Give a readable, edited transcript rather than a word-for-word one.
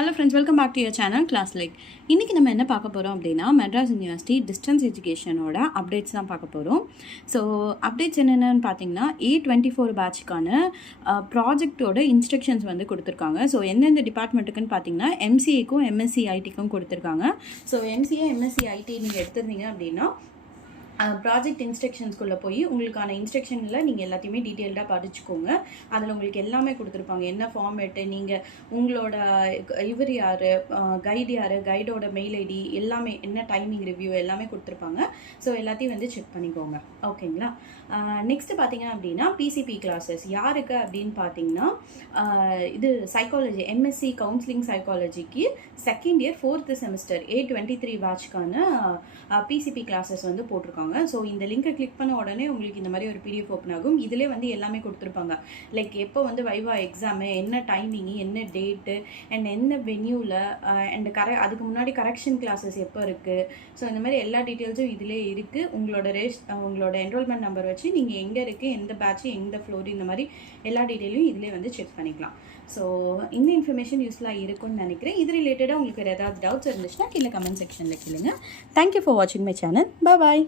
Hello friends, welcome back to your channel class like. இன்றைக்கி நம்ம என்ன பார்க்க போகிறோம் அப்படின்னா, மெட்ராஸ் யூனிவர்சிட்டி டிஸ்டன்ஸ் எஜுகேஷனோட அப்டேட்ஸ் தான் பார்க்க போகிறோம். ஸோ அப்டேட்ஸ் என்னென்னு பார்த்தீங்கன்னா, A24 பேட்சுக்கான ப்ராஜெக்டோட இன்ஸ்ட்ரக்ஷன்ஸ் வந்து கொடுத்துருக்காங்க. ஸோ எந்தெந்த டிபார்ட்மெண்ட்டுக்குன்னு பார்த்தீங்கன்னா, MCAக்கும் MSc ITக்கும் கொடுத்துருக்காங்க. ஸோ MCA MSc IT நீங்கள் எடுத்திருந்தீங்க அப்படின்னா ப்ராஜெக்ட் இன்ஸ்ட்ரக்ஷன்ஸ்குள்ளே போய் உங்களுக்கான இன்ஸ்ட்ரக்ஷனில் நீங்கள் எல்லாத்தையுமே டீட்டெயில்டாக படிச்சுக்கோங்க. அதில் உங்களுக்கு எல்லாமே கொடுத்துருப்பாங்க. என்ன ஃபார்மேட்டு, நீங்கள் உங்களோட இவர் யார், கைடு யார், கைடோட மெயில் ஐடி எல்லாமே, என்ன டைமிங் ரிவ்யூ எல்லாமே கொடுத்துருப்பாங்க. ஸோ எல்லாத்தையும் வந்து செக் பண்ணிக்கோங்க. ஓகேங்களா? நெக்ஸ்ட்டு பார்த்தீங்க அப்படின்னா, PCP கிளாஸஸ் யாருக்கு அப்படின்னு பார்த்தீங்கன்னா, இது சைக்காலஜி MSc கவுன்சிலிங் சைக்காலஜிக்கு second year 4th semester A23 பேட்ச்க்கான PCP கிளாஸஸ் வந்து போட்டிருக்காங்க. ஸோ இந்த லிங்கை கிளிக் பண்ண உடனே உங்களுக்கு இந்த மாதிரி ஒரு PDF ஓப்பன் ஆகும். இதிலே வந்து எல்லாமே கொடுத்துருப்பாங்க. லைக் எப்போ வந்து வைவா எக்ஸாமு, என்ன டைமிங்கு, என்ன டேட்டு, அண்ட் என்ன வென்யூவில், அண்ட் அதுக்கு முன்னாடி கரெக்ஷன் கிளாஸஸ் எப்போ இருக்குது. ஸோ இந்த மாதிரி எல்லா டீட்டெயில்ஸும் இதிலே இருக்குது. உங்களோட என்ரோல்மெண்ட் நம்பர் வச்சு நீங்கள் எங்கே இருக்குது, எந்த பேட்ச், எந்த ஃப்ளோர், இந்த மாதிரி எல்லா டீட்டெயிலையும் இதிலே வந்து செக் பண்ணிக்கலாம். ஸோ இந்த இன்ஃபர்மேஷன் யூஸ்ஃபுல்லாக இருக்கும்னு நினைக்கிறேன். இது ரிலேட்டடாக உங்களுக்கு ஏதாவது டவுட்ஸ் இருந்துச்சுன்னா கீழே கமெண்ட் செக்ஷனில் கேளுங்க. தேங்க்யூ ஃபார் வாட்சிங் மை சேனல். பாய்.